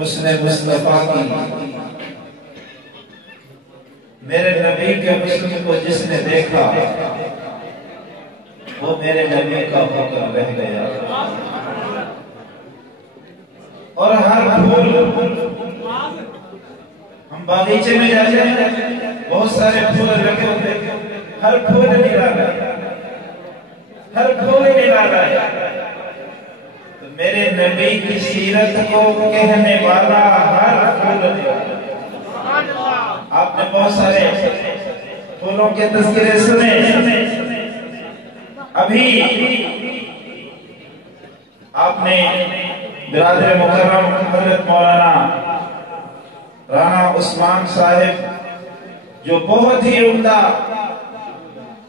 حسن مصطفیٰ کی میرے نبی کے حسن کو جس نے دیکھا وہ میرے نبی کا ہو کر رہ گیا. اور ہر پھول ہم باغیچے میں جاتے ہیں بہت سارے پھول رکھے ہوتے ہیں ہر پھول نرالا ہے ہر پھول نرالا ہے. تو میرے نبی کی سیرت کو کہنے والا ہر پھول نرالا. آپ نے بہت سارے پھولوں کے تذکرے سنے. ابھی آپ نے برادر مکرم حضرت مولانا رانا عثمان صاحب جو بہت ہی عمدہ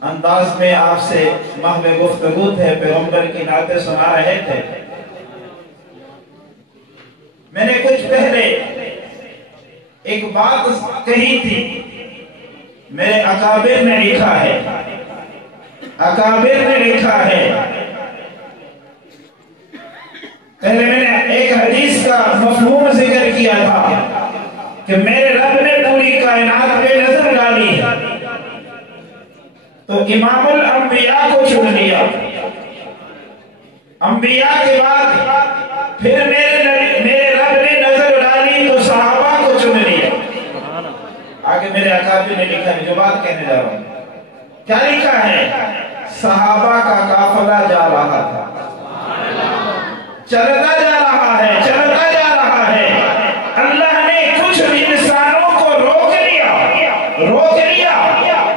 انداز میں آپ سے محو گفتگو تھے پیغمبر کی نعتیں سنا رہے تھے. میں نے کچھ پہلے ایک بات کہی تھی. میرے اکابر نے لکھا ہے پہلے میں نے ایک حدیث کا مفہوم ذکر کیا تھا کہ میرے رب نے پوری کائنات پہ نظر ڈالی ہے تو امام الانبیاء کو چن لیا. انبیاء کے بعد پھر میرے رب نے نظر ڈالی تو صحابہ کو چن لیا. آگے میرے اکابر نے لکھا ہے جو بات کہنے جا رہا ہوں. کیا لکھا ہے؟ صحابہ کا قافلہ جا رہا تھا چلتا جا رہا ہے اللہ نے کچھ انسانوں کو روک لیا.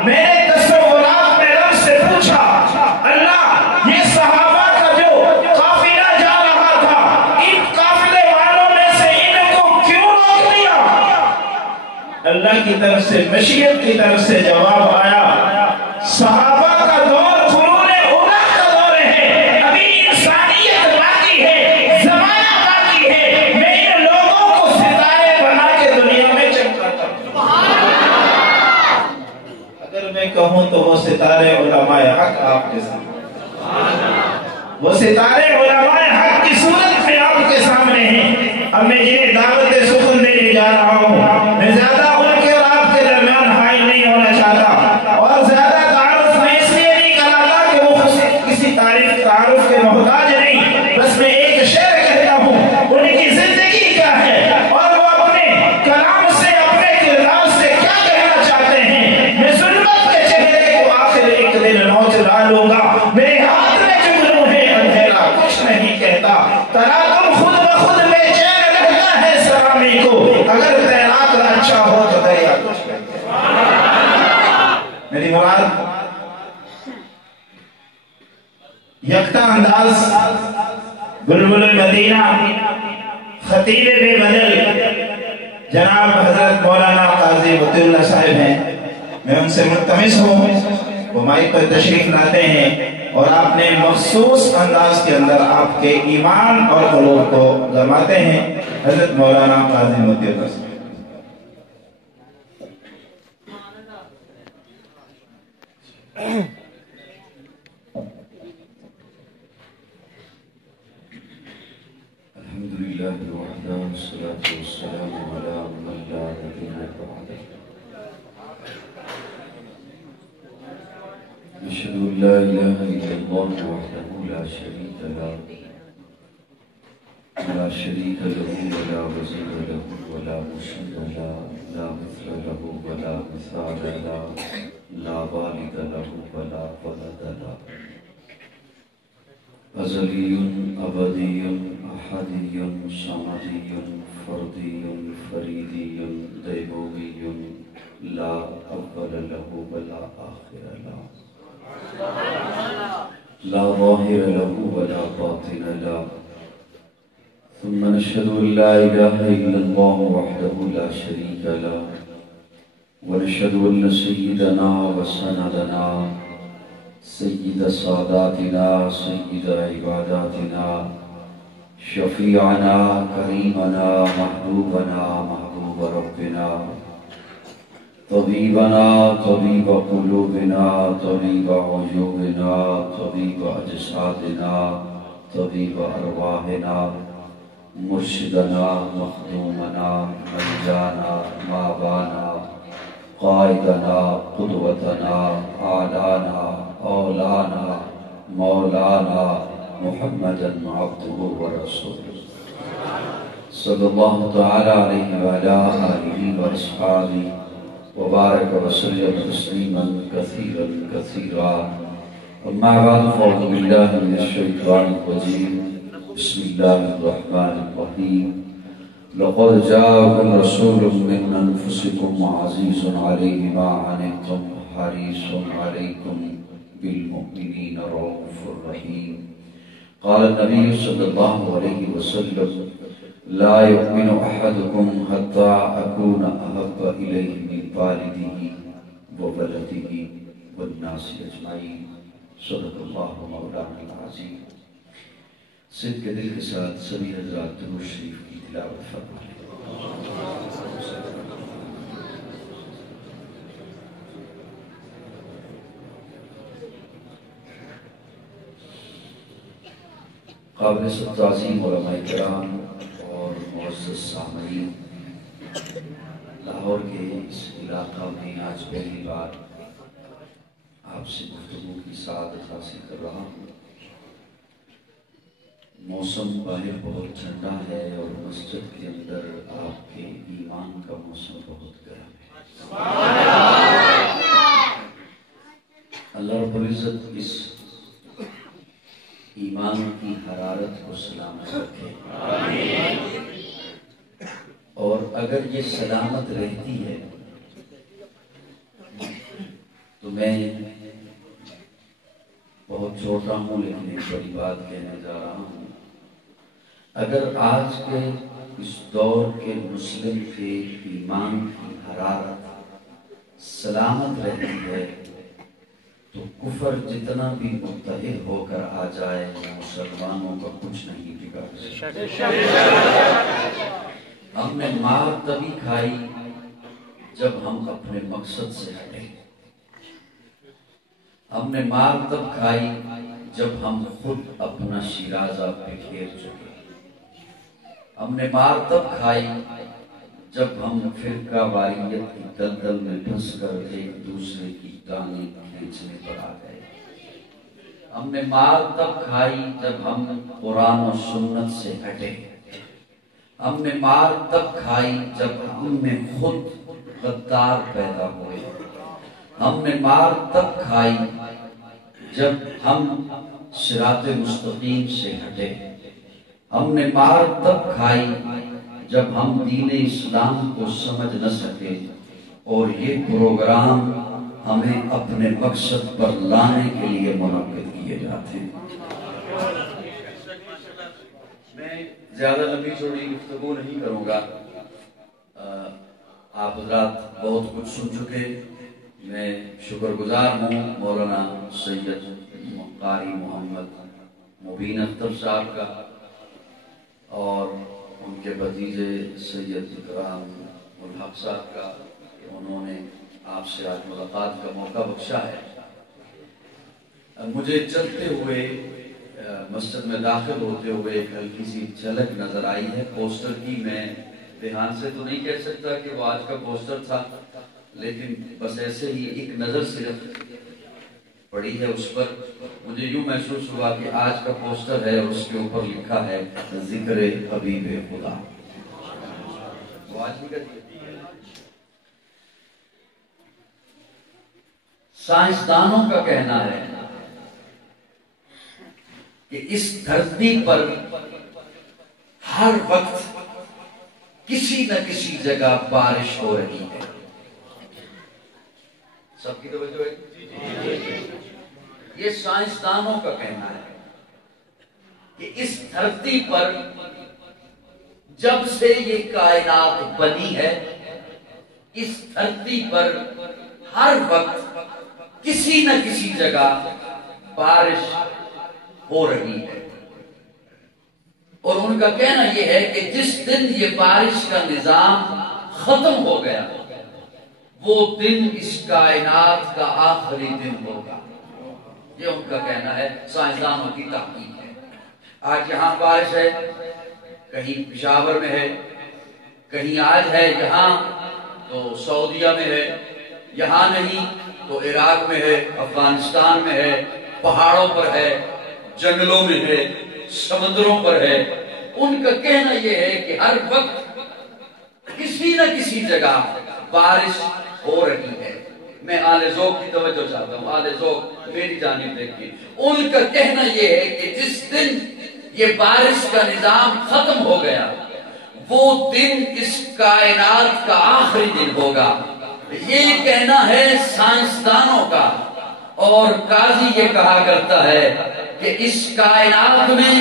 میں نے تصورات میں رب سے پوچھا اللہ یہ صحابہ کا جو قافلہ جا رہا تھا ان قافلے والوں میں سے ان کو کیوں روک لیا؟ اللہ کی طرف سے مشیت کی طرف سے جواب آیا صحابہ کا دور قرون اولیٰ کا دور ہے. ابھی انسانیت باقی ہے زمانہ باقی ہے. میں ان لوگوں کو ستارے بنا کے دنیا میں چمکاتا ہوں. اگر میں کہوں تو وہ ستارے علماء حق آپ کے سامنے وہ ستارے علماء حق کی صورت میں آپ کے سامنے ہیں. اب میں جنہیں دعوت سخن دینے جا رہا ہوں میں زیادہ ان کے اور آپ کے درمیان حائل نہیں ہونا چاہتا اور زیادہ تعارف کے محتاج نہیں. بس میں ایک شعر کہتا ہوں ان کی زندگی کیا ہے اور وہ اپنے کلام سے اپنے کردار سے کیا کہنا چاہتے ہیں. میں ظلمت کے چہرے کو آخر ایک دن نوچ ڈالوں گا. میرے ہاتھ میں جگنوں ہے اندھیرا کچھ نہیں کہتا. تراکم خود بخود بے چین رہتا ہے سلامی کو. اگر تیراک اچھا ہو تو دریا کچھ کہتا. میری مراد یکتا انداز بلبل المدینہ خطیب بے بدل جناب حضرت مولانا قاضی مطیع اللہ صاحب ہیں. میں ان سے ملتمس ہوں وہ مائک پر تشریف لاتے ہیں اور آپ نے مخصوص انداز کے اندر آپ کے ایمان اور قلوب کو گرماتے ہیں. حضرت مولانا قاضی مطیع اللہ صاحب. الحمدللہ وحدہ والصلاة والسلام علی من لا نبی بعدہ. نشہد ان لا الہ الا اللہ وحدہ لا شریک له لا شریک له ولا وزیر له ولا مشیر له لا مثل له ولا مثال له لا والد له ولا ولد له. ازلی ابدی احدی صمدی فردی فریدی دیبوی لا اول له ولا آخر له لا ظاهر له ولا باطن له. ثم نشهد ان لا اله الا الله وحده لا شريك له ونشهد ان سيدنا وسندنا سيد ساداتنا سيد عباداتنا شفيعنا كريمنا محبوبنا محبوب ربنا طبيبنا طبيب قلوبنا طبيب عيوبنا طبيب أجسادنا طبيب أرواحنا مرشدنا مخدومنا منجانا مابانا قائدنا قدوتنا آلانا اولانا مولانا محمدا عبده ورسوله صلی اللہ تعالی علیہ وعلا آلہ واصحابہ وبارک وسلم تسلیما کثیرا کثیرا اما بعد فاعوذ باللہ من الشیطان الرجیم بسم اللہ الرحمن الرحیم لقد جاءكم رسول من انفسكم عزيز عليه ما عنتم حريص عليكم بالمؤمنين رؤوف رحيم قال النبي صلى الله عليه وسلم لا يؤمن أحدكم حتى أكون أحب إليه من والده وولده والناس أجمعين صدق الله مولانا العظيم صدق دل کے ساتھ سبھی حضرات درود شریف کی تلاوت فرمائیں قابل تعظیم علماء کرام اور معزز سامعین، لاہور کے اس علاقہ میں آج پہلی بار آپ سے گفتگو کی سعادت حاصل کر رہا ہوں۔ موسم باہر بہت ٹھنڈا ہے اور مسجد کے اندر آپ کے ایمان کا موسم بہت گرم ہے۔ اللہ رب العزت اس ایمان کی حرارت کو سلامت رکھے، اور اگر یہ سلامت رہتی ہے تو میں بہت چھوٹا ہوں لیکن ایک بڑی بات کہنے جا رہا ہوں۔ اگر آج کے اس دور کے مسلم کے ایمان کی حرارت سلامت رہتی ہے تو کفر جتنا بھی متحد ہو کر آ جائے مسلمانوں کا کچھ نہیں بگاڑ سکتا۔ ہم نے مار تبھی کھائی جب ہم اپنے مقصد سے ہٹے، ہم نے مار تب کھائی جب ہم خود اپنا شیرازہ بکھیر چکے، ہم نے مار تب کھائی جب ہم فرقہ واریت کی دلدل میں پھنس کر ایک دوسرے کی ٹانگیں کھینچنے پر آ گئے، ہم نے مار تب کھائی جب ہم قرآن و سنت سے ہٹے، ہم نے مار تب کھائی جب ہم میں خود غدار پیدا ہوئے، ہم نے مار تب کھائی جب ہم صراط مستقیم سے ہٹے، ہم نے مار تب کھائی جب ہم دین اسلام کو سمجھ نہ سکے اور یہ پروگرام ہمیں اپنے مقصد پر لانے کے لیے منعقد کیے جاتے ہیں۔ میں زیادہ لمبی چوڑی گفتگو نہیں کروں گا، آپ حضرات بہت کچھ سن چکے۔ میں شکر گزار ہوں مولانا سید قاری محمد مبین اختر صاحب کا اور ان کے بھتیجے سید اکرام الحق صاحب کا کہ انہوں نے آپ سے آج ملاقات کا موقع بخشا ہے۔ مجھے چلتے ہوئے مسجد میں داخل ہوتے ہوئے ایک ہلکی سی جھلک نظر آئی ہے پوسٹر کی۔ میں دھیان سے تو نہیں کہہ سکتا کہ وہ آج کا پوسٹر تھا، لیکن بس ایسے ہی ایک نظر صرف پڑی ہے اس پر، مجھے یوں محسوس ہوا کہ آج کا پوسٹر ہے اور اس کے اوپر لکھا ہے ذکر حبیب خدا۔ سائنسدانوں کا کہنا ہے کہ اس دھرتی پر ہر وقت کسی نہ کسی جگہ بارش ہو رہی ہے۔ سب کی توجہ ہے؟ یہ سائنسدانوں کا کہنا ہے کہ اس دھرتی پر جب سے یہ کائنات بنی ہے، اس دھرتی پر ہر وقت کسی نہ کسی جگہ بارش ہو رہی ہے، اور ان کا کہنا یہ ہے کہ جس دن یہ بارش کا نظام ختم ہو گیا وہ دن اس کائنات کا آخری دن ہوگا۔ یہ ان کا کہنا ہے، سائنسدانوں کی تحقیق ہے۔ آج یہاں بارش ہے، کہیں پشاور میں ہے، کہیں آج ہے یہاں تو سعودیہ میں ہے، یہاں نہیں تو عراق میں ہے، افغانستان میں ہے، پہاڑوں پر ہے، جنگلوں میں ہے، سمندروں پر ہے۔ ان کا کہنا یہ ہے کہ ہر وقت کسی نہ کسی جگہ بارش ہو رہی ہے۔ میں آل ذوق کی توجہ چاہتا ہوں، آل ذوق میری جانب دیکھیے۔ ان کا کہنا یہ ہے کہ جس دن یہ بارش کا نظام ختم ہو گیا وہ دن اس کائنات کا آخری دن ہوگا۔ یہ کہنا ہے سائنسدانوں کا، اور قاضی یہ کہا کرتا ہے کہ اس کائنات میں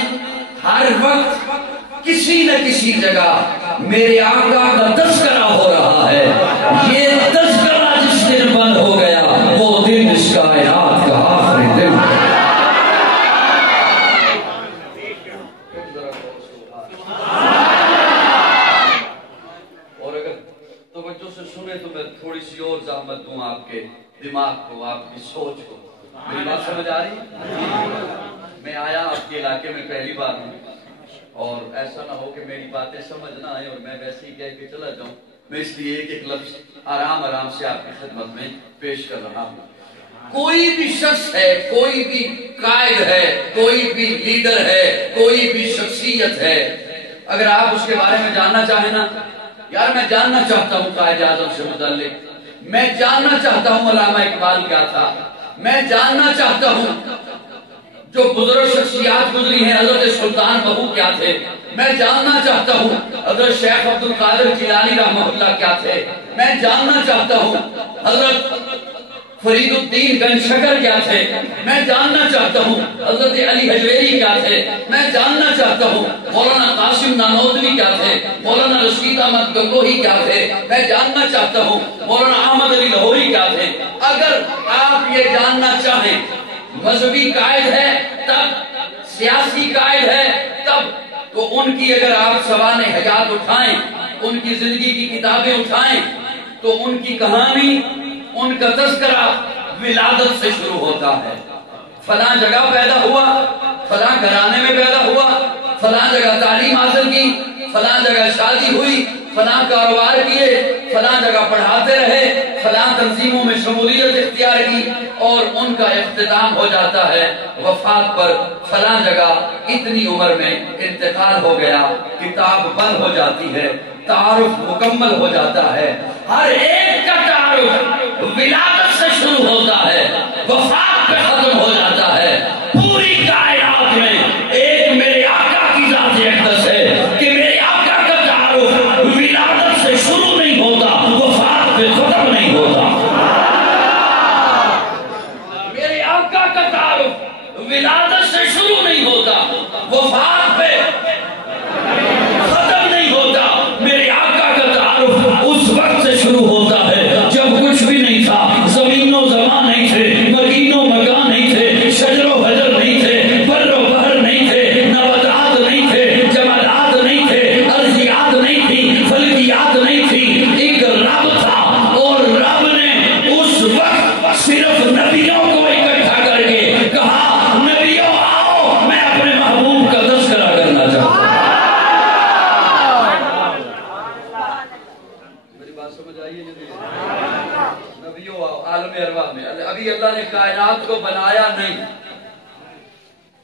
ہر وقت کسی نہ کسی جگہ میرے آقا کا تذکرہ ہو رہا ہے۔ یہ تذکرہ جس دن بند ہو گیا وہ دن اس کائنات کا آخری دن ہے۔ اور اگر توجہ سے سنے تو میں تھوڑی سی اور زحمت دوں آپ کے دماغ کو، آپ کی سوچ کو۔ میری بات سمجھ آ رہی ہے؟ میں آیا آپ کے علاقے میں پہلی بار ہوں، اور ایسا نہ ہو کہ میری باتیں سمجھ نہ آئیں اور میں ویسے ہی کہہ کے چلا جاؤں۔ میں اس لیے ایک ایک لفظ آرام آرام سے آپ کی خدمت میں پیش کر رہا ہوں۔ کوئی بھی شخص ہے، کوئی بھی قائد ہے، کوئی بھی لیڈر ہے، کوئی بھی شخصیت ہے، اگر آپ اس کے بارے میں جاننا چاہیں نا، یار میں جاننا چاہتا ہوں قائد اعظم سے متعلق، میں جاننا چاہتا ہوں علامہ اقبال کیا تھا، میں جاننا چاہتا ہوں جو بزرگ شخصیات گزری ہیں حضرت سلطان بہو کیا تھے، میں جاننا چاہتا ہوں حضرت شیخ عبد القادر جیلانی رحمہ اللہ کیا تھے، میں جاننا چاہتا ہوں حضرت فرید الدین گنج شکر کیا تھے، میں جاننا چاہتا ہوں حضرت علی حجویری کیا تھے، میں جاننا چاہتا ہوں مولانا قاسم نانوتوی کیا تھے، مولانا رشید احمد گنگوہی کیا تھے، میں جاننا چاہتا ہوں مولانا احمد علی لاہوری کیا تھے۔ اگر آپ یہ جاننا چاہیں مذہبی قائد ہے تب، سیاسی قائد ہے تب، تو ان کی اگر آپ سوانح حیات اٹھائیں، ان کی زندگی کی کتابیں اٹھائیں تو ان کی کہانی، ان کا تذکرہ ولادت سے شروع ہوتا ہے۔ فلاں جگہ پیدا ہوا، فلاں گھرانے میں پیدا ہوا، فلاں جگہ تعلیم حاصل کی، فلاں جگہ شادی ہوئی، فلاں کاروبار کیے، فلاں جگہ پڑھاتے رہے، فلاں تنظیموں میں شمولیت اختیار کی، اور ان کا اختتام ہو جاتا ہے وفات پر، فلاں جگہ اتنی عمر میں انتقال ہو گیا، کتاب بند ہو جاتی ہے، تعارف مکمل ہو جاتا ہے۔ ہر ایک کا تعارف ولادت سے شروع ہوتا ہے، وفات پہ ختم ہو جاتا ہے۔ پوری کائنات میں ایک میرے آقا کی ذات اقدس ہے کہ میرے آقا کا تعارف ولادت سے شروع نہیں ہوتا، وفات پہ ختم نہیں ہوتا۔ میرے آقا کا تعارف ولادت سے شروع نہیں ہوتا، وفات پہ ختم نہیں ہوتا۔ میرے آقا کا تعارف اس وقت سے شروع ہوتا ہے جب کچھ بھی نہیں تھا، زمین و زمان نہیں تھے، مکین و مکان نہیں تھے، شجر و حجر نہیں تھے، بر و بحر نہیں تھے، نباتات نہیں تھے، جمادات نہیں تھے، ارضیات نہیں تھی، فلکیات نہیں تھی، ایک رب تھا، اور رب نے اس وقت صرف نبیوں کو اکٹھا کر کے کہا نبیوں آؤ، میں اپنے محبوب کا تذکرہ کرنا چاہتا ہوں۔ میری بات سمجھ آئیے نبیوں آؤ عالم ارواح میں۔ ابھی اللہ نے کائنات کو بنایا نہیں،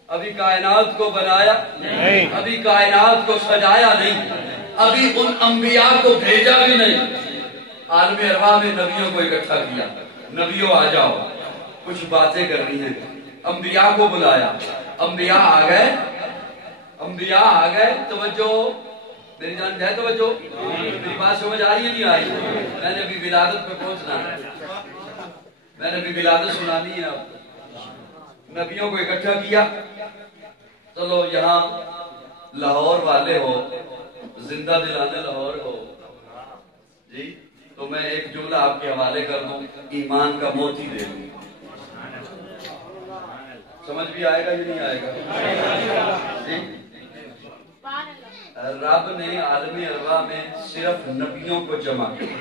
ابھی کائنات کو بنایا نہیں، ابھی کائنات کو سجایا نہیں، ابھی ان انبیاء کو بھیجا بھی نہیں، عالم ارواح میں نبیوں کو اکٹھا کیا، نبیوں آ جاؤ، کچھ باتیں کرنی ہیں، انبیاء کو بلایا، انبیاء آ گئے، انبیاء آ گئے۔ توجہ میری جان ہے، توجہ میری بات سمجھ آ رہی ہے نہیں آئی؟ میں نے ابھی ولادت پہ پہنچنا ہے، میں نے ابھی ولادت سنانی ہے آپ کو۔ نبیوں کو اکٹھا کیا، چلو یہاں لاہور والے ہو، زندہ دلانے لاہور ہو جی، تو میں ایک جملہ آپ کے حوالے کر دوں، ایمان کا موتی دے دوں، سمجھ بھی آئے گا یا نہیں آئے گا جی؟ رب نے عالم ارواح میں صرف نبیوں کو جمع کیا،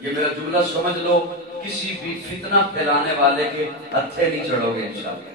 یہ میرا جملہ سمجھ لو، کسی بھی فتنہ پھیلانے والے کے ہتھے نہیں چڑھو گے انشاءاللہ۔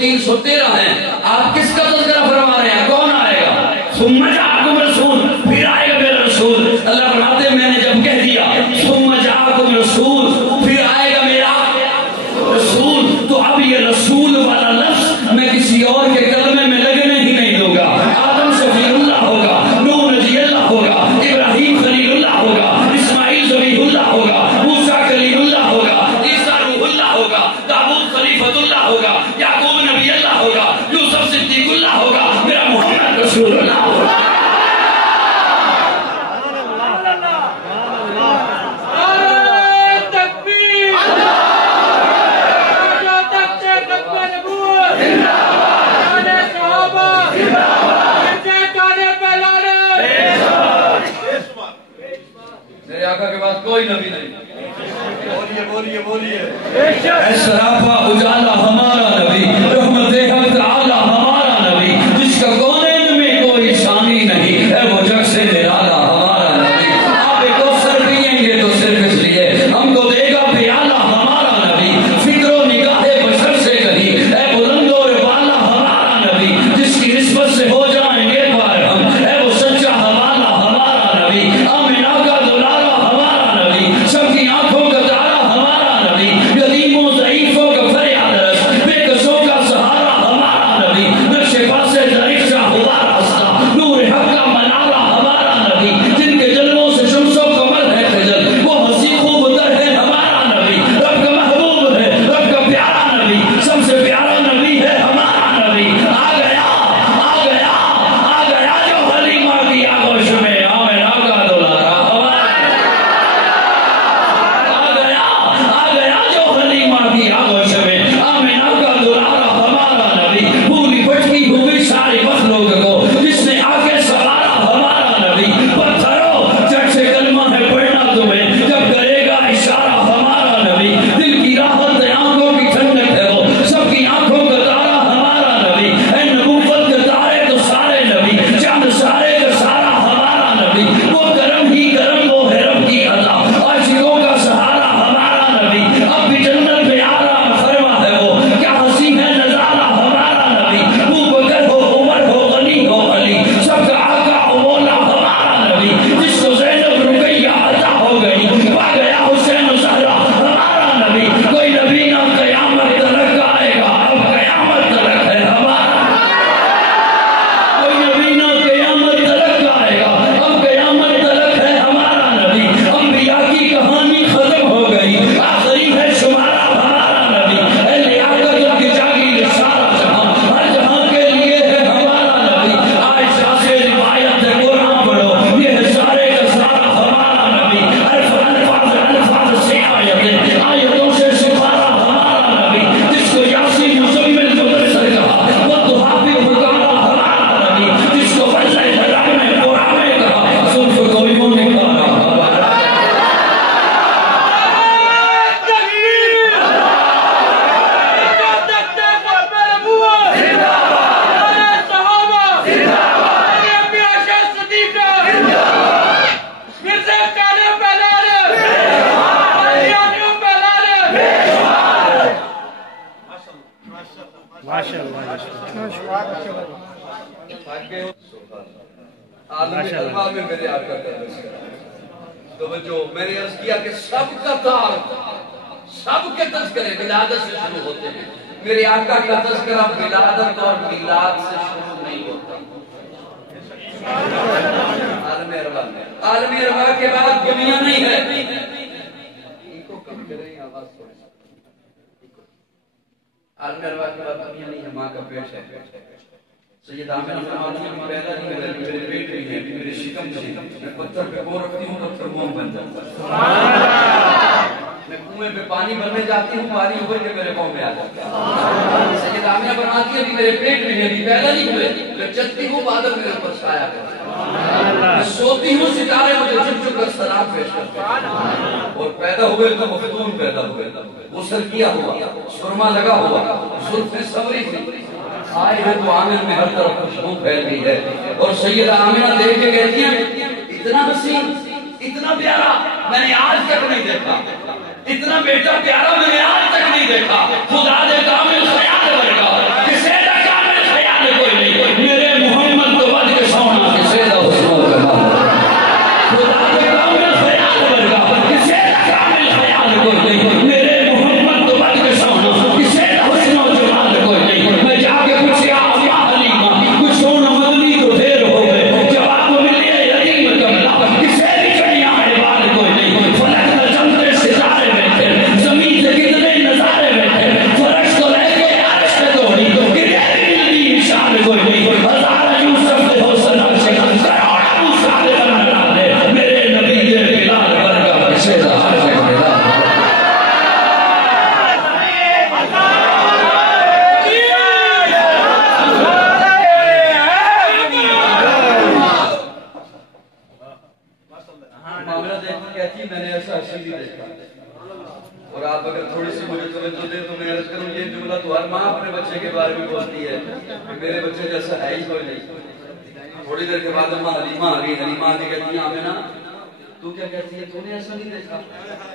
313 نبی نہیں. بولیے بولیے اے سراپا اجالا ہمارا نبی، رحمت حق تعالی ہمارا نبی، جس کا کونین میں کوئی ثانی نہیں، اے وہ جگ سے نرالا ہمارا نبی. آپ ایک کوثر پیئیں گے تو صرف اس لیے ہم کو دے گا پیالہ ہمارا نبی. فکر و نگاہ بشر سے کہیں اے بلند و بالا ہمارا نبی، جس کی نسبت سے ہو جائیں گے پار ہم، اے وہ سچا حوالہ ہمارا نبی. آمنہ کا دلالہ ہمارا نبی، سب کی آنکھوں کا تارا ہمارا نبی، یتیموں ضعیفوں کا فریاد رس، بے کسوں کا سہارا ہمارا نبی. نقش پاس درخشاں ہوا راستہ، نور حق کا منارہ ہمارا نبی. جن کے جلووں سے شمس و قمر ہے خجل، وہ ہنسی خوب تر ہے ہمارا نبی. رب کا محبوب ہے، رب کا پیارا نبی، سب سے پیارا نبی ہے ہمارا نبی. آ گیا آ گیا آ گیا جو حلیمہ کی آغوش میں آمنہ کا دلارا ہمارا. آ گیا جو حلیمہ کی آغوش میں آمنہ کا دلارا ہمارا نبی. پوری پھٹکی ہوئی ساری مخلوق کو جس نے آ کے سوارا ہمارا نبی. پتھروں جٹ سے کلمہ ہے پڑھنا تمہیں جب کرے گا اشارہ ہمارا نبی. دل کی راحت آنکھوں کی ٹھنڈک ہے وہ سب کی آنکھوں کا تارا ہمارا نبی. اے نبوت کے تارے تو سارے نبی، چاند سارے کا سارا ہمارا نبی. وہ کرم ہی کرم وہ ہے رب کی عطا، عاشقوں کا سہارا ہمارا نبی. اب بھی جنت میں آرام فرما ہے وہ، کیا حسین ہے نظارہ ہمارا نبی. ابو بکر ہو عمر ہو غنی ہو علی، سب کا آقا و مولا ہمارا نبی. جس کو زینب رقیہ عطا ہو گئی، پا گیا حسین و زہرا ہمارا نبی. کوئی نبی نہ قیامت تلک آئے گا، اب قیامت تلک ہے ہمارا. کوئی نبی نہ قیامت تلک آئے گا، اب قیامت تلک ہے ہمارا نبی. انبیاء کی کہانی ختم ہو گئی، آخری ہے شمارا ہمارا نبی. اے لیاقت کی جاگیر سارا جہاں، ہر جہاں کے لیے ہے ہمارا نبی. عائشہ سے روایت ہے قرآن پڑھو، یہ ہے سارے کا سارا ہمارا نبی. الفاظ سے آیتیں، آیتوں سے سپارہ ہمارا نبی. جس کو یاسین مزمل مدثر کہا، وہ دہا بھی پکارا ہمارا نبی. جس کو فضل دلال میں قرآن میں کہا، زلف کوئی وہ نکارا ہمارا. عالم کلمہ میں میرے آقا کا تذکرہ. توجہ، میں نے عرض کیا کہ سب کا تعارف، سب کے تذکرے ولادت سے شروع ہوتے ہیں. میرے آقا کا تذکرہ ولادت اور میلاد سے شروع نہیں ہوتا. عالم ارواح کے بعد دنیا نہیں ہے. ان کو کم کریں آواز تھوڑی سی. عالم ارواح کے بعد دنیا نہیں ہے، ماں کا پیٹ ہے. سید آمنہ فرماتی ہیں پیدا نہیں ہوئے، میرے پیٹ میں ہے، میرے شکم میں، میں پتھر پہ وہ رکھتی ہوں، پتھر موم بن جاتا ہے. میں کنویں پہ پانی بھرنے جاتی ہوں، پانی ابھر کے میرے پاؤں میں آ جاتا ہے. سید آمنہ فرماتی ہیں میرے پیٹ میں ہے، پیدا نہیں ہوئے، میں چلتی ہوں بادل میرے اوپر سایہ کرتا ہے. میں سوتی ہوں، ستارے مجھے چپ چپ کر سلام پیش کرتے ہیں. اور پیدا ہوئے تو مفتون پیدا ہوئے، غسل کیا ہوا، سرما لگا ہوا، زلفیں سوری تھی. آئے ہیں تو آنگن میں ہر طرف خوشبو پھیل گئی ہے. اور سیدہ آمنہ دیکھ کے کہتی ہیں اتنا حسین، اتنا پیارا میں نے آج تک نہیں دیکھا. اتنا بیٹا پیارا میں نے آج تک نہیں دیکھا. خدا دے کامل خیال ورگا کسے دا کامل خیال کوئی نہیں. میرے محمد تو بد کے سونا کسے دا حسنوں کا مال. خدا دے کامل خیال ورگا کسے دا کامل خیال کوئی نہیں. میرے محمد تو بد کے سونا کسے دا حسنوں جمال کوئی نہیں. میں جا کے پوچھیا اما حلیمہ کچھ سونا مدنی تو دیر ہو گئے. جواب ملے یتیم کملا کسے بھی کہیں آئے بال کوئی نہیں. فلک نہ چلتے ستارے بیٹھے، زمین سے کتنے توجہ دے تو میں عرض کروں یہ جملہ تو ہر ماں اپنے بچے کے بارے میں بولتی ہے کہ میرے بچے جیسا ہے ہی کوئی نہیں. تھوڑی دیر کے بعد اماں حلیمہ آ گئی. حلیمہ آ کے کہتی ہے آمنہ تو کیا کہتی ہے؟ تو نے ایسا نہیں دیکھا,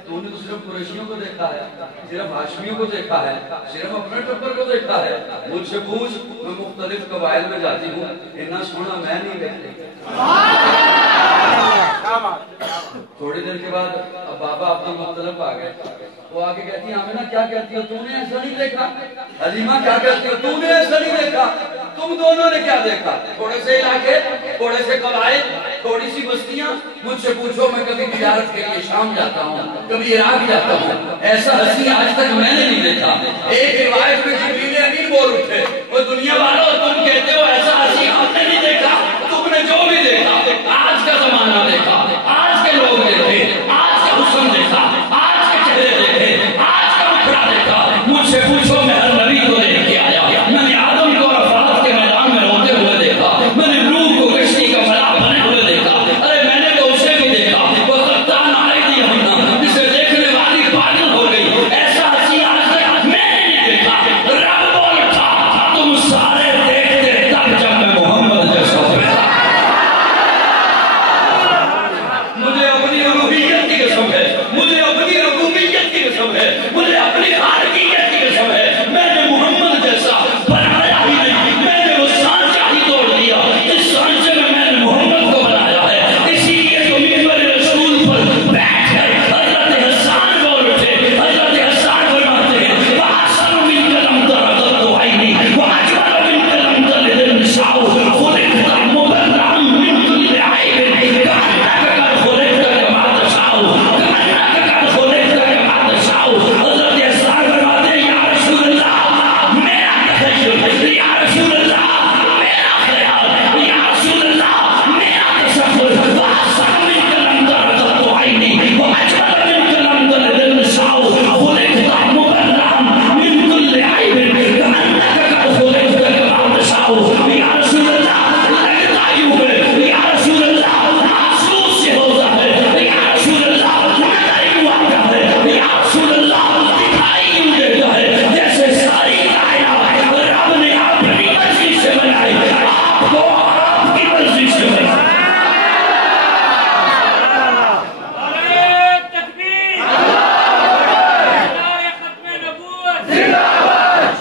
تو نے تو صرف قریشیوں کو دیکھا ہے, صرف ہاشمیوں کو دیکھا ہے, صرف اپنے ٹبر کو دیکھا ہے. مجھ سے پوچھ, میں مختلف قبائل میں جاتی ہوں, اتنا سونا میں نہیں دیکھتی. تھوڑی دیر کے بعد اب بابا عبد المطلب آ گئے. وہ آگے کہتی ہے آمنہ کیا کہتی ہو؟ تو نے ایسا نہیں دیکھا. حلیمہ کیا کہتی ہو؟ تو نے ایسا نہیں دیکھا. تم دونوں نے کیا دیکھا؟ تھوڑے سے علاقے, تھوڑے سے قبائل, تھوڑی سی بستیاں. مجھ سے پوچھو, میں کبھی تجارت کے لیے شام جاتا ہوں, کبھی عراق جاتا ہوں, ایسا ہنسی آج تک میں نے نہیں دیکھا. ایک روایت میں جبریل امین بول اٹھے, وہ دنیا والوں تم کہتے ہو ایسا ہنسی ہم نے نہیں دیکھا, تم نے جو بھی دیکھا آج کا زمانہ دیکھا, آج کے لوگ دیکھے, آج کا حسن دیکھا, آج کے چہرے دیکھے, آج کا اکھڑا دیکھا. مجھ سے پوچھو, میں ہر نبی کو دیکھ کے آیا. میں نے آدم کو عرفات کے میدان میں روتے ہوئے دیکھا, میں نے نوح کو کشتی کا ملا بنے ہوئے دیکھا. ارے میں نے تو اسے بھی دیکھا, وہ قطان آئی دی ہمنا جسے دیکھنے والی پاگل ہو گئی. ایسا ہنسی آج تک میں نے نہیں دیکھا. رب بول اٹھا, تم سارے دیکھتے تب جب میں محمد جیسا پیدا. مجھے اپنی الوہیت کی قسم ہے, مجھے اپنی ربوبیت کی قسم ہے, مجھے اپنی خالقیت کی قسم ہے, میں نے محمد جیسا بنایا ہی نہیں. میں نے وہ سانچہ ہی توڑ دیا جس سانچے میں میں نے محمد کو بنایا ہے. اسی لیے تو منبر رسول پر بیٹھ کر حضرت حسان بول اٹھے. حضرت حسان فرماتے ہیں وَأَحْسَنُ مِنْكَ لَمْ تَرَ قَطُّ عَيْنِي وَأَجْمَلُ مِنْكَ لَمْ تَلِدِ النِّسَاءُ خُلِقْتَ مُبَرَّأً مِنْ كُلِّ عَيْبٍ كَأَنَّكَ قَدْ خُلِقْتَ كَمَا تَشَاءُ كَأَنَّكَ قَدْ خُلِقْتَ كَمَا تَشَاءُ. حضرت حسان فرماتے ہیں یا رسول اللہ میرا تخیل, یا رسول اللہ میرا خیال, یا رسول اللہ میرا تصور. وَأَحْسَنُ مِنْكَ لَمْ تَرَ قَطُّ عَيْنِي وَأَجْمَلُ مِنْكَ لَمْ تَلِدِ النِّسَاءُ خُلِقْتَ مُبَرَّأً مِنْ كُلِّ عَيْبٍ كَأَنَّكَ قَدْ خُلِقْتَ كَمَا تَشَاءُ. یا رسول اللہ لگتا یوں ہے, یا رسول اللہ محسوس سے ہوتا ہے, یا رسول اللہ نظر یوں آتا ہے, یا رسول اللہ دکھائی یوں دیتا ہے جیسے ساری کائنات رب نے اپنی مرضی سے بنائی, آپ کو آپ کی مرضی سے بنائی. تکبیر, نعرہ ختم نبوت,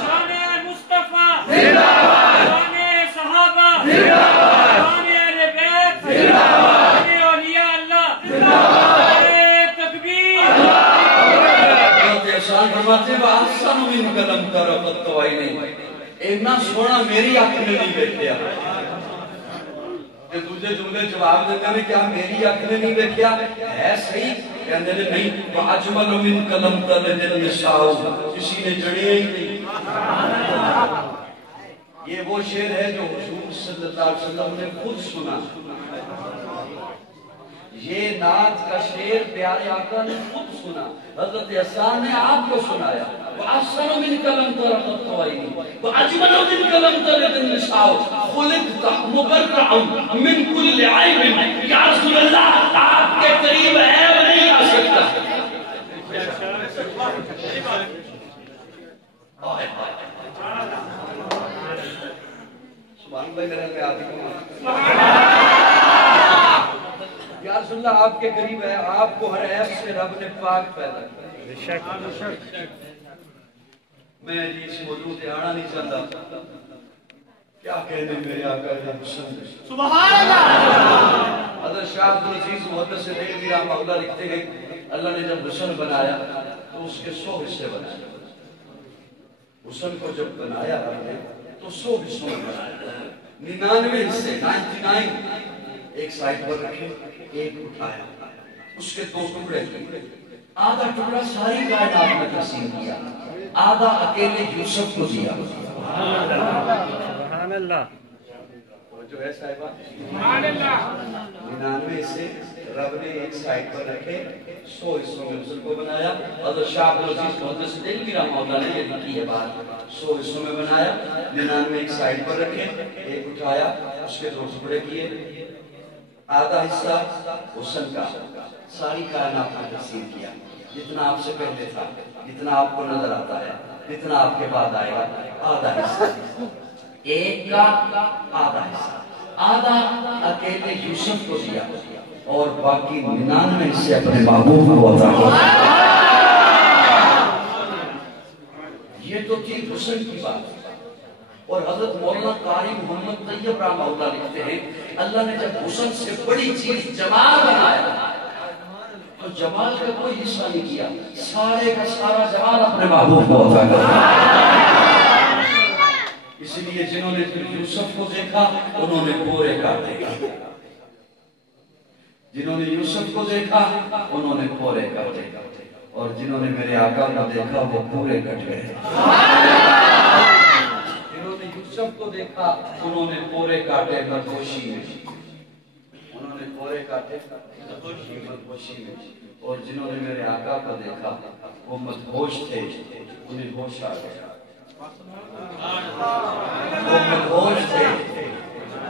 شان مصطفیٰ, شان صحابہ, شان اہل بیت, شان اولیاء اللہ. نعرہ تکبیر. حضرت حسان فرماتے ہیں وَأَحْسَنُ مِنْكَ لَمْ تَرَ قَطُّ عَيْنِي, اتنا سونا میری آنکھ نے نہیں دیکھا. کہ دوسرے جملے جواب دیتے ہیں کیا میری آنکھ نے نہیں دیکھا ہے صحیح؟ کہنے نے نہیں. وَأَجْمَلُ مِنْكَ لَمْ تَلِدِ النِّسَاءُ, کسی نے جڑے ہی نہیں. یہ وہ شعر ہے جو حضور صلی اللہ علیہ وسلم نے خود سنا. یہ نعت کا شعر پیارے آقا نے خود سنا, حضرت حسان نے آپ کو سنایا. وَأَحْسَنُ مِنْكَ لَمْ تَرَ قَطُّ عَيْنِي وَأَجْمَلُ مِنْكَ لَمْ تَلِدِ النِّسَاءُ خُلِقْتَ مُبَرَّأً مِنْ كُلِّ عَيْبٍ. یا رسول اللہ آپ کے قریب عیب نہیں آ سکتا. سبحان اللہ میرے میں آتی ہوں. یا رسول اللہ آپ کے قریب ہے, آپ کو ہر عیب سے رب نے پاک پیدا کیا. میں اس موضوع سے آنا نہیں چاہتا. کیا کہنے میرے آقا کا حسن. سبحان اللہ. حضرت شاہ عبدالعزیز محدث دہلوی رحمہ اللہ لکھتے ہیں اللہ نے جب حسن بنایا تو اس کے 100 حصے بنائے. حسن کو جب بنایا تو 100 حصوں میں بنایا. 99 حصے 99 ایک سائٹ پر رکھے, ایک اٹھایا, اس کے 2 ٹکڑے کیے. آدھا ٹکڑا ساری کائنات میں تقسیم کیا, آدھا اکیلے یوسف کو دیا. سبحان اللہ. جو ہے صاحبہ سبحان اللہ. 99 سے رب نے ایک سائٹ پر رکھے, 100 حصوں میں حسن کو بنایا. حضرت شاہ عبدالعزیز محدث دہلوی رحمہ اللہ نے یہ لکھی ہے بات, 100 حصوں میں بنایا, 99 ایک سائٹ پر رکھے, ایک اٹھایا, اس کے 2 ٹکڑے کیے. آدھا حصہ حسن کا ساری کائنات میں تقسیم کیا, جتنا آپ سے پہلے تھا، جتنا آپ کو نظر آتا ہے، جتنا آپ کے بعد آئے گا، آدھا حصہ، ایک کا آدھا حصہ، آدھا اکیلے یوسف کو دیا اور باقی 99 حصے اپنے محبوب کو عطا کیا۔ یہ تو تھی حسن کی بات۔ اور حضرت مولانا قاری محمد طیب رحمہ اللہ لکھتے ہیں اللہ نے جب حسن سے بڑی چیز جمال بنایا تو جمال کا کوئی حصہ نہیں کیا، سارے کا سارا جمال اپنے محبوب کو عطا کیا۔ اس لیے جنہوں نے یوسف کو دیکھا انہوں نے پورے کاٹے، جنہوں نے یوسف کو دیکھا انہوں نے پورے کاٹے، اور جنہوں نے میرے آقا کو دیکھا وہ پورے کٹ گئے۔ جنہوں نے یوسف کو دیکھا انہوں نے پورے کاٹے مدہوشی میں، انہوں نے پورے کاٹے مدہوشی میں، اور جنہوں نے میرے آقا کو دیکھا وہ مدہوش تھے، انہیں ہوش آ گیا۔ وہ مدہوش تھے،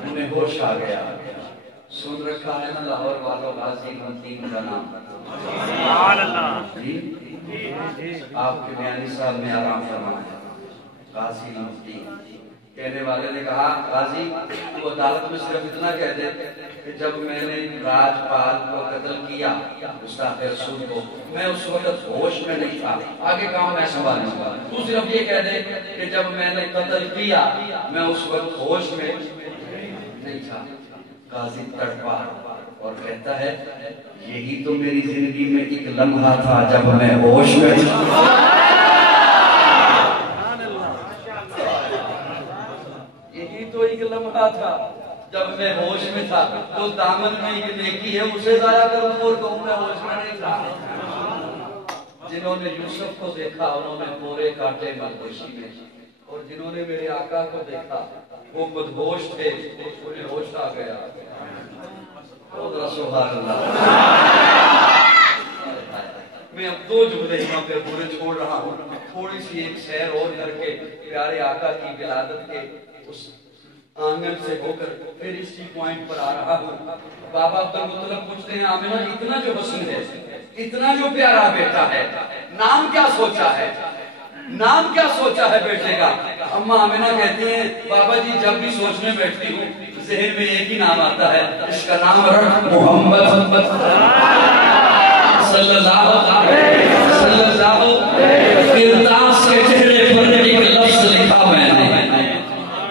انہیں ہوش آ گیا۔ سن رکھا ہے نا لاہور والوں غازی مدین کا نام؟ جی آپ کے میانی صاحب نے آرام فرمایا، غازی مدین۔ کہنے والے نے کہا غازی وہ عدالت میں صرف اتنا کہہ دے کہ جب میں نے راج پال کو قتل کیا گستاخ رسول کو، میں اس وقت ہوش میں نہیں تھا، آگے کام میں سنبھالوں گا۔ تو صرف یہ کہہ دے کہ جب میں نے قتل کیا میں اس وقت ہوش میں نہیں تھا۔ غازی تڑپا اور کہتا ہے یہی تو میری زندگی میں ایک لمحہ تھا جب میں ہوش میں تھا۔ یہی تو ایک لمحہ تھا جب میں ہوش میں تھا، تو دامن میں یہ نیکی ہے اسے ضائع کروں اور کہوں میں ہوش میں نہیں تھا۔ جنہوں نے یوسف کو دیکھا انہوں نے پورے کاٹے مدہوشی میں، اور جنہوں نے میرے آقا کو دیکھا وہ مدہوش تھے، انہیں ہوش آ گیا۔ سبحان اللہ۔ میں اب 2 جملے یہاں پہ پورے چھوڑ رہا ہوں، تھوڑی سی ایک سیر اور کر کے پیارے آقا کی ولادت کے اس آنگن سے ہو کر پھر اسی پوائنٹ پر آ رہا ہوں۔ بابا عبدالمطلب پوچھتے ہیں آمنہ اتنا جو حسن ہے، اتنا جو پیارا بیٹا ہے، نام کیا سوچا ہے؟ نام کیا سوچا ہے بیٹے کا؟ اماں آمنہ کہتی ہیں بابا جی جب بھی سوچنے بیٹھتی ہوں ذہن میں ایک ہی نام آتا ہے، اس کا نام رکھ محمد صلی اللہ علیہ وسلم۔ کرداس کے چہرے پر ایک لفظ لکھا میں نے،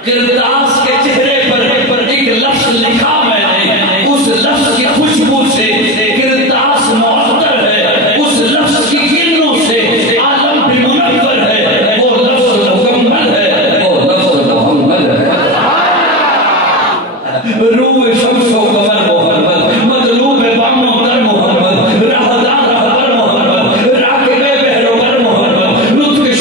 کرداس کے چہرے پر ایک لفظ لکھا میں نے، اس لفظ کی خوشبو سے کرداس معطر ہے، اس لفظ کی کرنوں سے عالم بھی منور ہے، وہ لفظ مکمل ہے، وہ لفظ محمد ہے۔ روح شمس و قمر محمد، مطلوب بام و در محمد، راہدار رہبر محمد، راکب بحر و بر محمد، لطف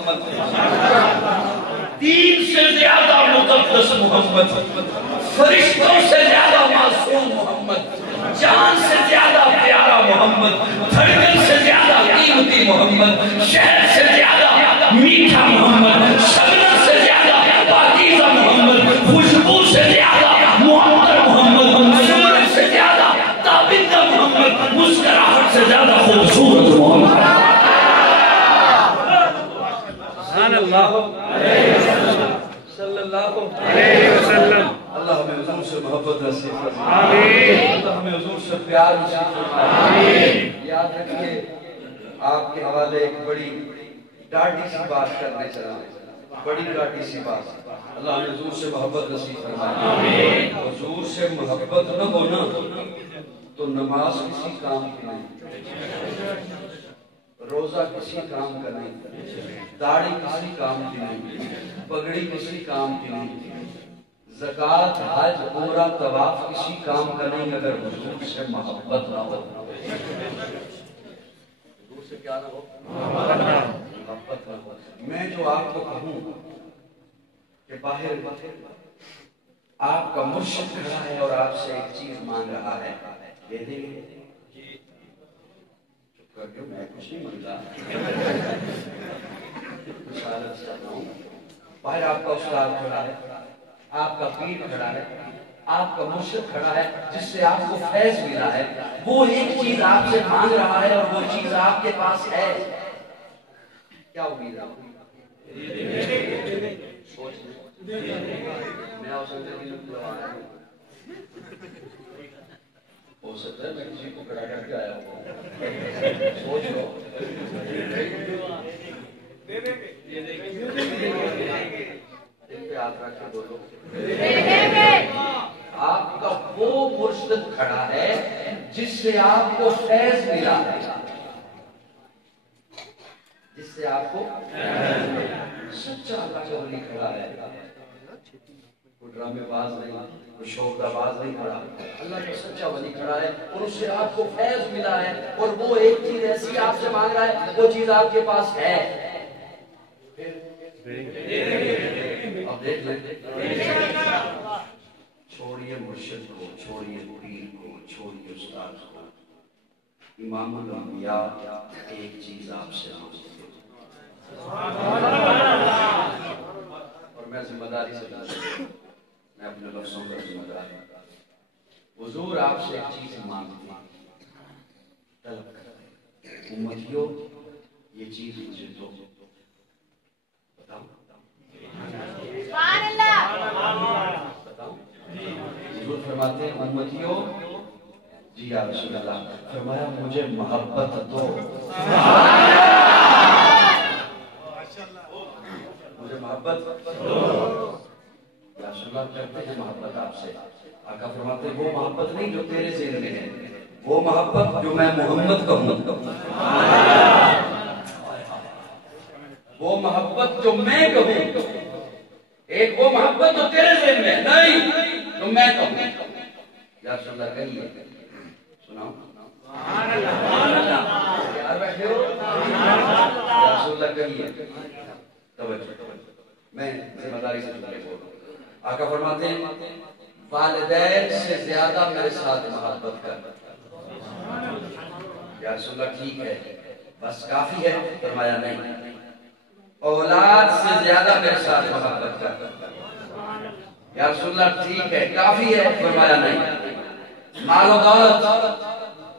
محمد، دین سے زیادہ مقدس محمد، فرشتوں سے زیادہ معصوم محمد، جان سے زیادہ پیارا محمد، دھڑکن سے زیادہ قیمتی محمد، شہد سے زیادہ میٹھا محمد، شبنم سے زیادہ پاکیزہ محمد، خوشبو سے زیادہ معطر محمد، سورج سے زیادہ تابندہ محمد، مسکراہٹ سے زیادہ خوبصورت محمد۔ سبحان اللہ صلی اللہ علیہ وسلم۔ اللہ ہمیں حضور سے محبت نصیب فرمائے، آمین۔ اللہ ہمیں حضور سے پیار نصیب فرمائے، آمین۔ یاد رکھیے آپ کے حوالے ایک بڑی ڈاٹی سی بات کرنے چلا، بڑی ڈاٹی سی بات، اللہ ہمیں حضور سے محبت نصیب فرمائے۔ آمین۔ حضور سے محبت نہ ہونا تو نماز کسی کام کی نہیں، روزہ کسی کام کا نہیں، داڑھی کسی کام کی نہیں، پگڑی کسی کام کی نہیں، زکوٰۃ حج عمرہ طواف کسی کام کا نہیں اگر حضور سے محبت نہ ہو۔ حضور سے کیا نہ ہو؟ محبت نہ ہو۔ میں جو آپ کو کہوں کہ باہر آپ کا مرشد کھڑا ہے اور آپ سے ایک چیز مانگ رہا ہے، دے دیں گے؟ چپ کر کے میں کچھ نہیں مانگتا، رسالت کر رہا ہوں۔ باہر آپ کا استاد کھڑا ہے، آپ کا پیر کھڑا ہے، آپ کا مرشد کھڑا ہے جس سے آپ کو فیض ملا ہے، وہ ایک چیز آپ سے مانگ رہا ہے اور وہ چیز آپ کے پاس ہے، کیا امید ہے؟ سوچ میں آپ سے ہو سکتا ہے میں کسی کو کھڑا کر کے آیا ہوں، سوچ لو، دل پہ ہاتھ رکھ کے بولو، آپ کا وہ مرشد کھڑا ہے جس سے آپ کو فیض ملا ہے، جس سے آپ کو سچا اللہ کا ولی کھڑا ہے، کوئی ڈرامے باز نہیں، کوئی شوقدہ باز نہیں کھڑا، اللہ کا سچا ولی کھڑا ہے اور اس سے آپ کو فیض ملا ہے اور وہ ایک چیز ایسی آپ سے مانگ رہا ہے، وہ چیز آپ کے پاس ہے، اب دیکھ لیں، چھوڑیے مرشد کو، چھوڑیے پیر کو، چھوڑیے استاد کو، امام الانبیاء ایک چیز آپ سے مانگتے اور میں ذمہ داری سے میں اپنے لفظوں کا ذمہ دار ہوں، حضور آپ سے ایک چیز مانگتے طلب کرتے، امتیوں یہ چیز مجھے دو، بتاؤں بتاؤں، حضور فرماتے ہیں امتیوں، جی یا رسول اللہ، فرمایا مجھے محبت دو، مجھے محبت یا رسول اللہ کرتے ہیں محبت آپ سے، آقا فرماتے ہیں وہ محبت نہیں جو تیرے ذہن میں ہے، وہ محبت جو میں محمد کا ہوں، وہ محبت جو میں کہوں، ایک وہ محبت جو تیرے ذہن میں ہے، نہیں جو میں کہوں، یا رسول اللہ کہیے، سناؤ یار بیٹھے ہو، یا رسول اللہ کہیے، توجہ، میں ذمہ داری سے بول رہا ہوں، آقا فرماتے ہیں والدین سے زیادہ میرے ساتھ محبت کر، یا رسول اللہ ٹھیک ہے بس کافی ہے، فرمایا نہیں، اولاد سے زیادہ میرے ساتھ محبت کر، یا رسول اللہ ٹھیک ہے کافی ہے، فرمایا نہیں، مال و دولت،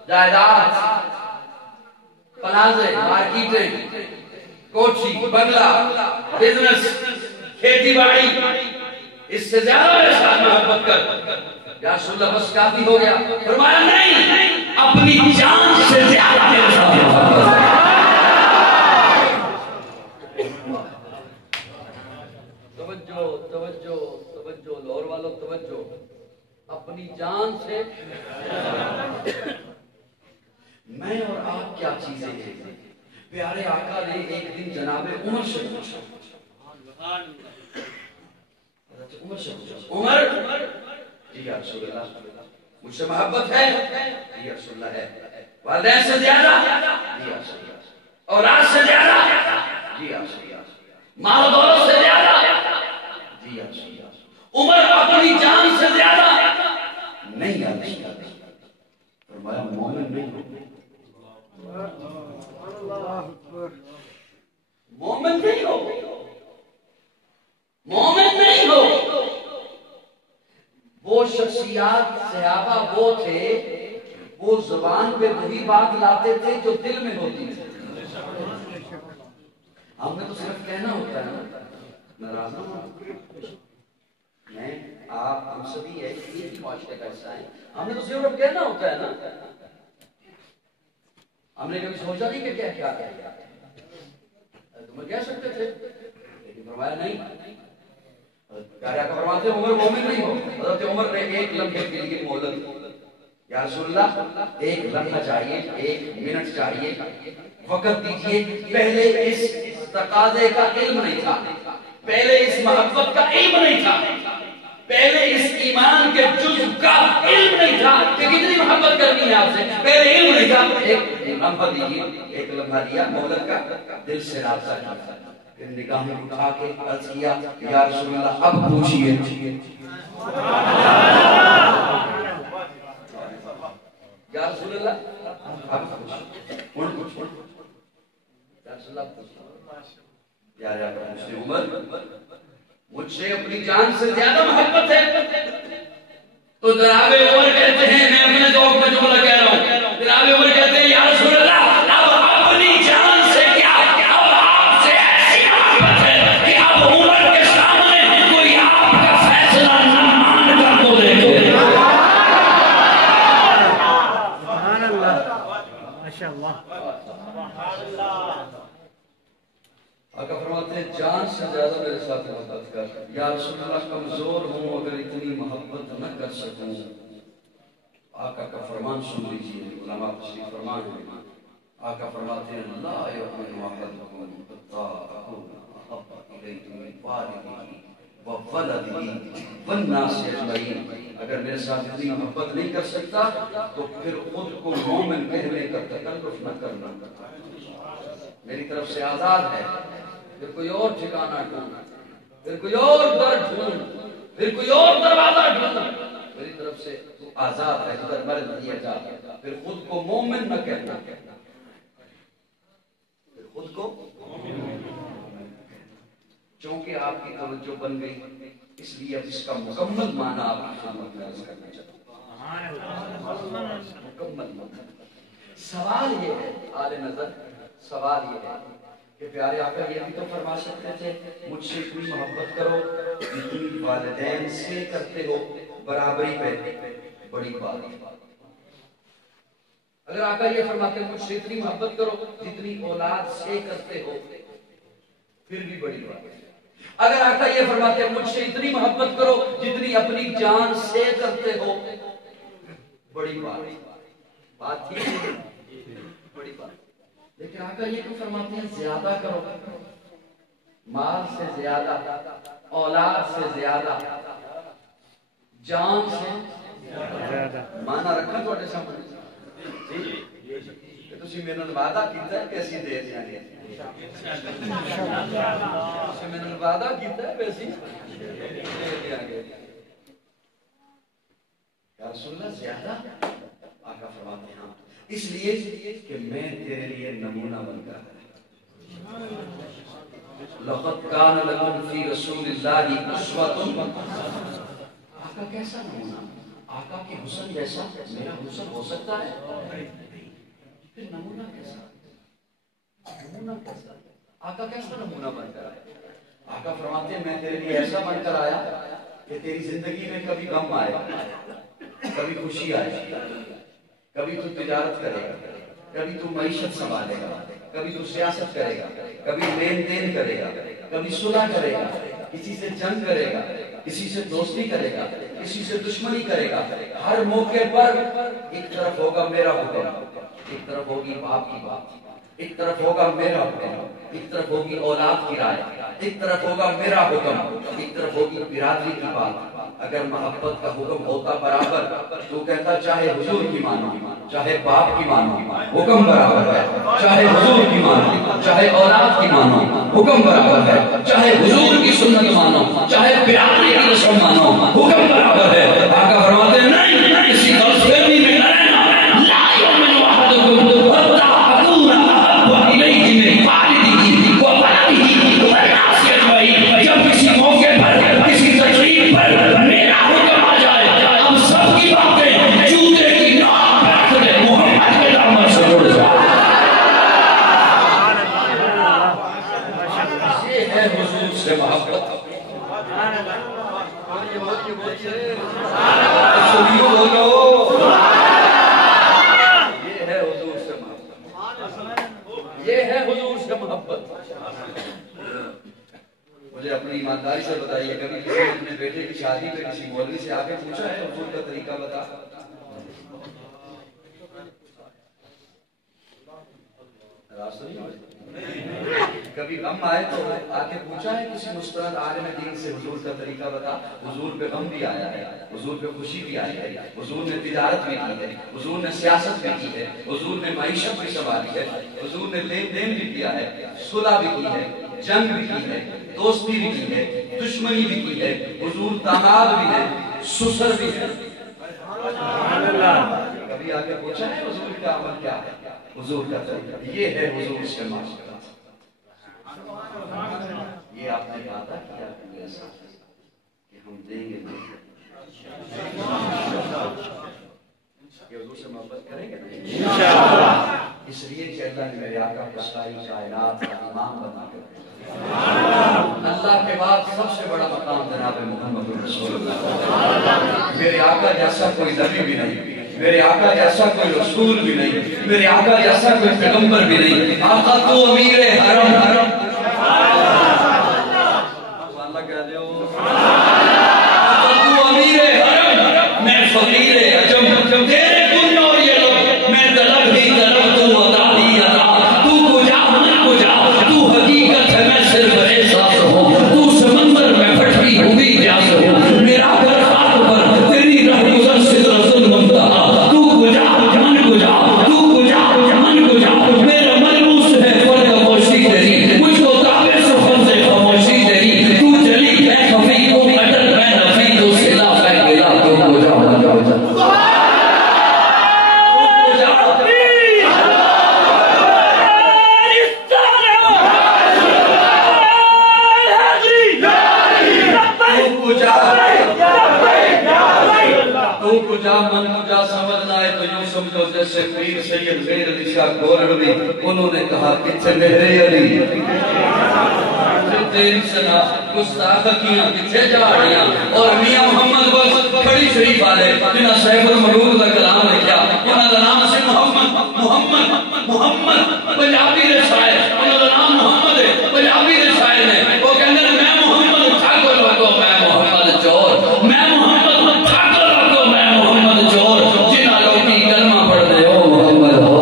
جائیداد، پلازے، مارکیٹیں، کوٹھی، بنگلہ، بزنس، کھیتی باڑی، اس سے زیادہ میرے ساتھ محبت کر، یا رسول اللہ بس کافی ہو گیا، فرمایا نہیں، اپنی جان سے زیادہ میرے ساتھ محبت کر۔ توجہ توجہ توجہ لاہور والوں توجہ، اپنی جان سے میں اور آپ کیا چیزیں ہیں، پیارے آقا نے ایک دن جناب عمر سے پوچھا، عمر سے پوچھا، عمر جی یا رسول اللہ مجھ سے محبت ہے، جی یا رسول اللہ ہے، والدین سے زیادہ، جی یا رسول اللہ، اولاد سے زیادہ، جی یا رسول اللہ، خصوصیات صحابہ وہ تھے، وہ زبان پہ وہی بات لاتے تھے جو دل میں ہوتی تھی. ہم نے تو صرف کہنا ہوتا ہے نا، ناراض نہ ہو، میں آپ ہم سبھی ایک ہی معاشرے کا حصہ ہیں، ہم نے تو صرف کہنا ہوتا ہے نا. ہم نے کبھی سوچا نہیں کہ کیا تمہیں کہہ سکتے تھے، لیکن فرمایا نہیں. پیارے آقا فرماتے ہیں عمر مومن نہیں ہو. حضرت عمر نے ایک لمحے کے لیے مہلت، یا رسول اللہ ایک لمحہ چاہیے، ایک منٹ چاہیے، وقت دیجیے. پہلے اس تقاضے کا علم نہیں تھا، پہلے اس محبت کا علم نہیں تھا، پہلے اس ایمان کے جزء کا علم نہیں تھا کہ کتنی محبت کرنی ہے آپ سے، پہلے علم نہیں تھا. ایک لمحہ دیجیے، ایک لمحہ دیا مہلت کا، دل سے رابطہ کیا، پھر نگاہیں اٹھا کے عرض کیا یا رسول اللہ اب پوچھئے. یا رسول اللہ اب پوچھئے. یا رسول اللہ پوچھئے. پیارے آقا پوچھتے عمر مجھ سے اپنی جان سے زیادہ محبت ہے؟ تو جناب عمر کہتے ہیں، میں اپنے ذوق میں جملہ کہہ رہا ہوں، جناب عمر کہتے ہیں یا رسول اللہ اب اپنی جان سے کیا، اب آپ سے ایسی محبت ہے کہ اب عمر کے سامنے کوئی آپ کا فیصلہ نہ مان کر تو دیکھو. سبحان اللہ، ماشاءاللہ. آقا فرماتے ہیں جان سے زیادہ میرے ساتھ محبت کر. یا رسول اللہ کمزور ہوں اگر اتنی محبت نہ کر سکوں. آقا کا فرمان سن لیجیے، علماء تشریف فرما ہے. آقا فرماتے ہیں لا یؤمن احدکم حتی اکون احب الیہ من والدہ وولدہ والناس اجمعین. اگر میرے ساتھ اتنی محبت نہیں کر سکتا تو پھر خود کو مومن کہنے کا تکلف نہ کرنا، میری طرف سے آزاد ہے. پھر کوئی اور ٹھکانہ ڈھونڈ، پھر کوئی اور در ڈھونڈ، پھر کوئی اور دروازہ ڈھونڈ، میری طرف سے تو آزاد ہے، ادھر مرد دیا جا. پھر خود کو مومن نہ کہنا، پھر خود کو چونکہ آپ کی توجہ بن گئی اس لیے اب اس کا مکمل معنی آپ کی خدمت میں عرض کرنا چاہتا ہوں. مکمل معنی. سوال یہ ہے آل نظر، سوال یہ ہے کہ پیارے آقا یہ بھی تو فرما سکتے تھے مجھ سے اتنی محبت کرو جتنی والدین سے کرتے ہو، برابری پہ بڑی بات. اگر آقا یہ فرماتے مجھ سے اتنی محبت کرو جتنی اولاد سے کرتے ہو، پھر بھی بڑی بات. اگر آقا یہ فرماتے مجھ سے اتنی محبت کرو جتنی اپنی جان سے کرتے ہو، بڑی بات. بات ٹھیک ہے، بڑی بات. لیکن آقا یہ کیوں فرماتے ہیں زیادہ کرو، مال سے زیادہ، اولاد سے زیادہ، جان سے زیادہ. مانا رکھا تھوڑے سامنے کہ تسی میرے نال وعدہ کیتا ہے کہ اسی دے دیاں گے. تسی میرے نال وعدہ کیتا ہے کہ اسی دے دیاں گے. یا رسول اللہ زیادہ؟ آقا فرماتے ہیں ہاں، اس لیے کہ میں تیرے لیے نمونہ بن کر آیا. لقد کان لکم فی رسول اللہ اسوۃ. آقا کیسا نمونہ؟ آقا کے حسن جیسا میرا حسن ہو سکتا ہے؟ پھر نمونہ کیسا؟ نمونہ کیسا؟ آقا کیسا نمونہ بن کر آیا؟ آقا فرماتے ہیں میں تیرے لیے ایسا بن کر آیا کہ تیری زندگی میں کبھی غم آئے، کبھی خوشی آئے، کبھی تو تجارت کرے گا، کبھی تو معیشت سنبھالے گا، کبھی تو سیاست کرے گا، کبھی لین دین کرے گا، کبھی صلح کرے گا، کسی سے جنگ کرے گا، کسی سے دوستی کرے گا، کسی سے دشمنی کرے گا. ہر موقع پر ایک طرف ہوگا میرا حکم، ایک طرف ہوگی باپ کی بات، ایک طرف ہوگا میرا حکم، ایک طرف ہوگی اولاد کی رائے، ایک طرف ہوگا میرا حکم، ایک طرف ہوگی برادری کی بات. اگر محبت کا حکم ہوتا برابر تو کہتا چاہے حضور کی مانو، چاہے باپ کی مانو، حکم برابر ہے. چاہے حضور کی مانو، چاہے اولاد کی مانو، حکم برابر ہے. چاہے حضور کی سنت مانو، چاہے برادری کی رسم مانو، حکم برابر ہے. آقا فرماتے ہیں نہیں، کسی غلط فہمی میں نہ رہنا. لا یؤمن احدکم حتی اکون احب الیہ من والدہ وولدہ والناس اجمعین. جب کسی موقع پر، کسی تقریب پر میرا حکم آ جائے، اب سب یہ ہے حضور سے محبت. سنیو بولو. یہ ہے حضور سے محبت. یہ ہے حضور سے محبت. مجھے اپنی ایمانداری سے بتائیے کبھی کسی نے اپنے بیٹے کی شادی پہ کسی مولوی سے آ کے پوچھا ہے حضور کا طریقہ بتا؟ کبھی غم آئے تو آ کے پوچھا ہے کسی مستند عالم دین سے حضور کا طریقہ بتا؟ حضور پہ غم بھی آیا ہے، حضور پہ خوشی بھی آئی ہے، حضور نے تجارت بھی کی ہے، حضور نے سیاست بھی کی ہے، حضور نے معیشت بھی سنبھالی ہے، حضور نے لین دین بھی کیا ہے، صلح بھی کی ہے، جنگ بھی کی ہے، دوستی بھی کی ہے، دشمنی بھی کی ہے، حضور داماد بھی ہے، سسر بھی ہے. کبھی آ کے پوچھا ہے حضور کا عمل کیا ہے؟ حضور کا طریقہ یہ ہے حضور سے محبت. یہ آپ نے وعدہ کیا میرے ساتھ کہ ہم دیں گے کہ حضور سے محبت کریں گے انشاءاللہ. اس لیے کہ اللہ نے میرے آقا کو ساری کائنات کا امام بنا کے اللہ کے بعد سب سے بڑا مقام جناب محمد رسول اللہ. میرے آقا جیسا کوئی نبی بھی نہیں، میرے آقا جیسا کوئی رسول بھی نہیں، میرے آقا جیسا کوئی پیغمبر بھی نہیں. آقا تو امیر حرم حرم اللہ کہہ دے آقا تو امیر حرم میں فقیر عجم تیرے کن اور یہ لوگ میں طلب ہی طلب تو عطا ہی عطا. تو کجا میں کجا تو حقیقت ہے میں صرف احساس ہوں. تو سمندر میں پھٹی ہوئی پیاس ہوں. میرا گھر خاک پر تیری رہ گزر سدرۃ المنتہا. تو کجا جان کجا تو کجا جان کجا میرا ملبوس ہے فرق خاموشی تیری. مجھ کو تعبیر سے فرض خاموشی تیری. تو جلی ہے خفی تو اٹل میں نفی تو سلا ہے گلا تو کجا کجا من کجا سمجھنا ہے تو یوں سمجھو جیسے پیر سید میر علی شاہ گورڑوی انہوں نے کہا کچھے میرے علی تیری سنا گستاخ کیاں کچھے جاڑیاں. اور میاں محمد بس کھڑی شریف والے جنہاں سیف الملوک کا کلام لکھا انہاں دا نام سے محمد محمد محمد پنجابی دے شاعر انہاں دا نام محمد ہے پنجابی دے شاعر نے وہ کہندے نے میں محمد ٹھاکر لگو میں محمد چور میں محمد ٹھاکر لگو میں محمد چور جنہاں لوگی کلمہ پڑھ دے او محمد ہو.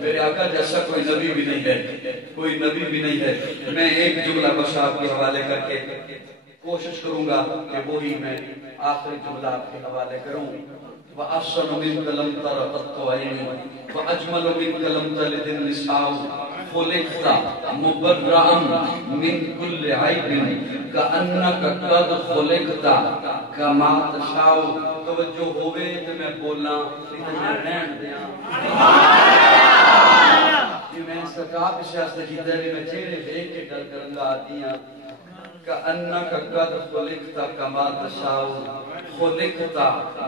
میرے آقا جیسا کوئی نبی بھی نہیں ہے، کوئی نبی بھی نہیں ہے. میں ایک جملہ بس آپ کے حوالے کر کے کوشش کروں گا کہ وہی میں آخری جملہ آپ کے حوالے کروں. وَأَحْسَنُ مِنْكَ لَمْ تَرَ قَطُّ عَيْنِي وَأَجْمَلُ مِنْكَ لَمْ تَلِدِ النِّسَاءُ خُلِقْتَ مُبَرَّأً مِنْ كُلِّ عَيْبٍ كَأَنَّكَ قَدْ خُلِقْتَ كَمَا تَشَاءُ. توجہ ہوئے تو میں بولاں اتنا رہن دیاں کہ میں سکا پچھے آستے جیتے بھی میں چہرے دیکھ کے ڈر کرنگا آتی ہیں. كَأَنَّكَ قَدْ خُلِقْتَ كَمَا تَشَاءُ خُلِقْتَ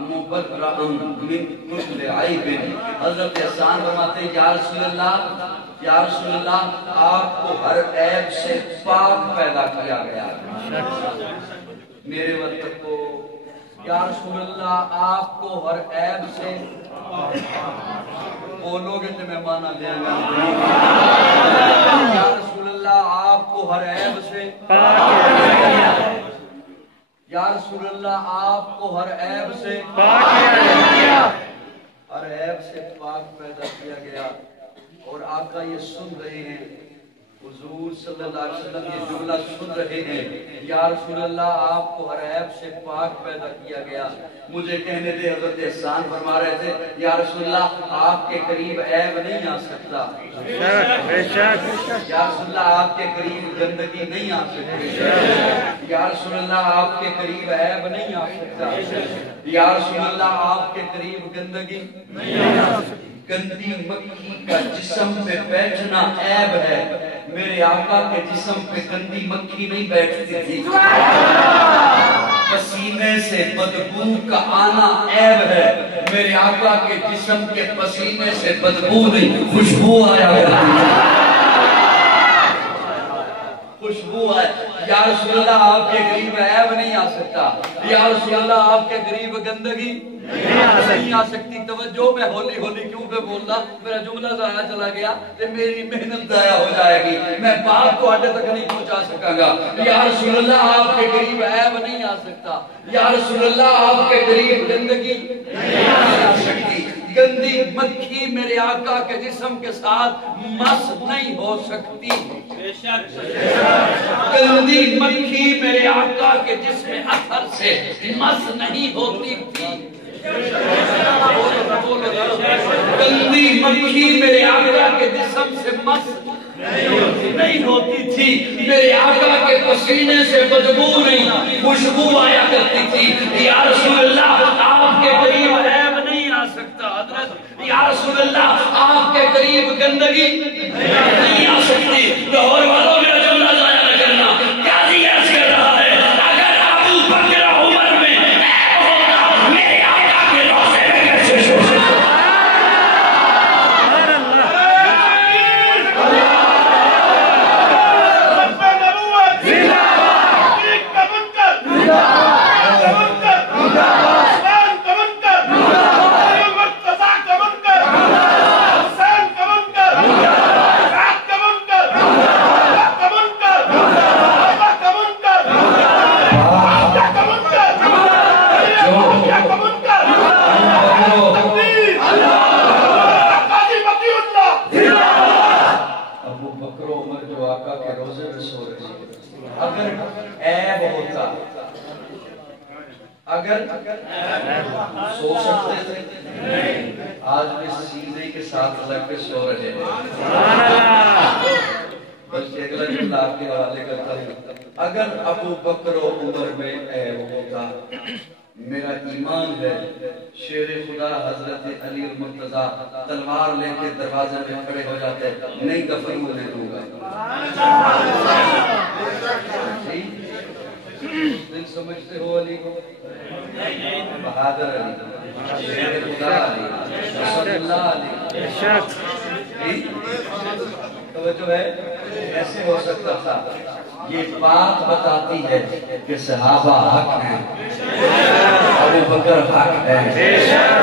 مُبَرَّأً مِنْ كُلِّ عَيْبٍ. حضرت احسان فرماتے ہیں یا رسول اللہ آپ کو ہر عیب سے پاک پیدا کیا گیا. میرے وقت کو یا رسول اللہ آپ کو ہر عیب سے بولو گے تو میں مانا دیا گا. یا رسول اللہ آپ کو ہر عیب سے یا رسول اللہ آپ کو ہر عیب سے ہر عیب سے پاک پیدا کیا گیا. اور آقا یہ سن رہے ہیں حضور صلی اللہ علیہ وسلم یہ جملہ سن رہے ہیں، یا رسول اللہ آپ کو ہر عیب سے پاک پیدا کیا گیا. مجھے کہنے دے، حضرت احسان فرما رہے تھے یا رسول اللہ آپ کے قریب عیب نہیں آ سکتا، یا رسول اللہ آپ کے قریب گندگی نہیں آ سکتی، یا رسول اللہ آپ کے قریب عیب نہیں آ سکتا، یا رسول اللہ آپ کے قریب گندگی نہیں آ سکتی. گندی مکھی کا جسم پہ بیٹھنا عیب ہے، میرے آقا کے جسم پہ گندی مکھی نہیں بیٹھتی تھی. پسینے سے بدبو کا آنا عیب ہے، میرے آقا کے جسم کے پسینے سے بدبو نہیں، خوشبو آیا کرتی تھی. خوشبو آئے. یا رسول اللہ آپ کے قریب عیب نہیں آ سکتا، یا رسول اللہ آپ کے قریب گندگی نہیں آ سکتی. توجہ، میں ہولی ہولی کیوں پہ بول رہا، میرا جملہ ضائع چلا گیا تو میری محنت ضائع ہو جائے گی، میں بات کو آٹے تک نہیں پہنچا سکا گا. یا رسول اللہ آپ کے قریب عیب نہیں آ سکتا، یا رسول اللہ آپ کے قریب گندگی نہیں آ سکتی. گندی مکھی میرے آقا کے جسم کے ساتھ مس نہیں ہو سکتی. گندی مکھی میرے آقا کے جسم اثر سے مس نہیں ہوتی تھی. گندی مکھی میرے آقا کے جسم سے مس نہیں ہوتی تھی. میرے آقا کے پسینے سے بدبو نہیں، خوشبو آیا کرتی تھی. یا رسول اللہ آپ کے قریب عیب نہیں آ سکتا. حضرت یا رسول اللہ آپ کے قریب گندگی نہیں آ سکتی. لاہور والوں میرا جملہ ضائع نہ کرنا. قاضی عرض کر رہا ہے، اگر ابو بکر عمر میں عیب ہوتا میرے آقا کے روضے میں کیسے ہو سکتا؟ اگر سو سکتے تھے، آج بھی سینے کے ساتھ لگ کے سو رہے ہیں. بلکہ اگلا جملہ آپ کے حوالے کرتا ہوں. اگر ابو بکر و عمر میں عیب ہوتا، میرا ایمان ہے شیر خدا حضرت علی المرتضیٰ تلوار لے کے دروازے میں کھڑے ہو جاتے، نہیں دفن ہونے دوں گا. دل سمجھتے ہو علی کو؟ بہادر علی، شیر خدا علی، رسول اللہ علی. توجہ ہے، ایسے ہو سکتا تھا. یہ بات بتاتی ہے کہ صحابہ حق ہیں، ابو بکر حق ہے،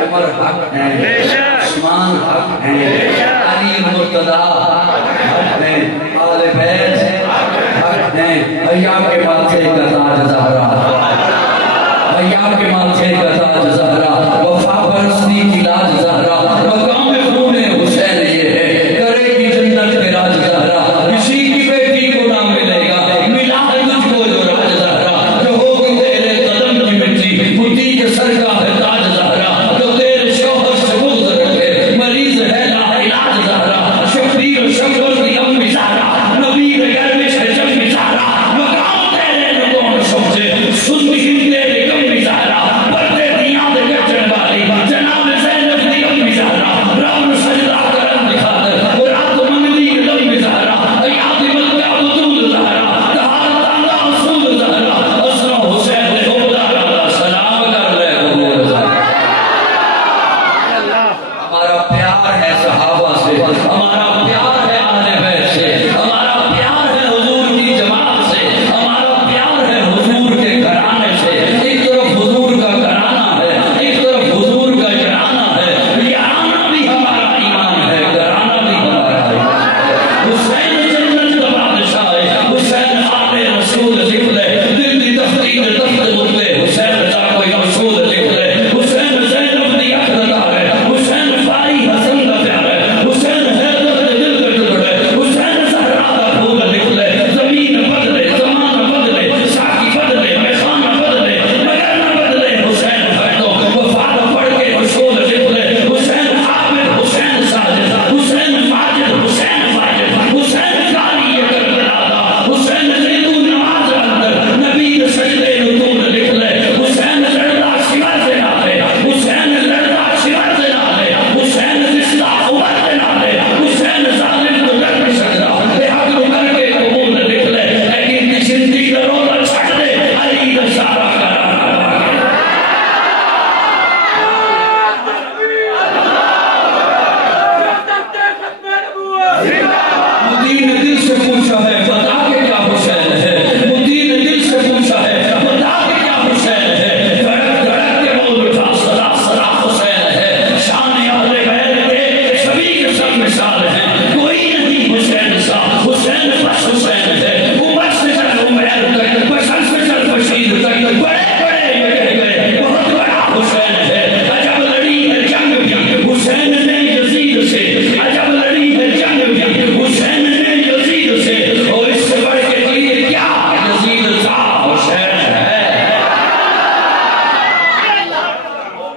عمر حق ہے، عثمان حق ہے، علی مرتضیٰ حق ہے، آل بیت حق ہیں. ایام کے ماتھے کا تاج زہرا، ایام کے ماتھے کا تاج زہرا، وفا پرستی کی لاج زہرا، مقام خون حسین یہ ہے، کرے گی جنت کے راج زہرا. کسی کی بیٹی کو نہ ملے گا ملا ہے تجھ کو جو راج زہرا. جو ہوگی تیرے قدم کی مٹی مٹی کے سر کا ہے تاج زہرا. جو تیرے شوہر سے بغض رکھے مریض ہے لا علاج زہرا.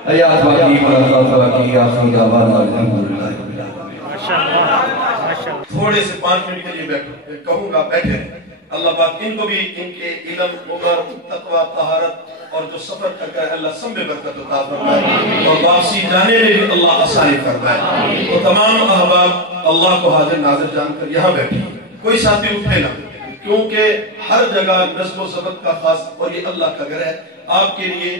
حیات باقی برکات باقی آخر دعوانا الحمدللہ. تھوڑے سے 5 منٹ کے لیے کہوں گا بیٹھے رہیں. اللہ پاک ان کو بھی ان کے علم عمر تقوی طہارت اور جو سفر کر ہے اللہ سب میں برکت عطا فرمائے اور واپسی جانے میں بھی اللہ آسانی فرمائے. تو تمام احباب اللہ کو حاضر ناظر جان کر یہاں بیٹھے کوئی ساتھی اٹھے نہ کیونکہ ہر جگہ نظم و ضبط کا خاص اور یہ اللہ کا گھر ہے. آپ کے لیے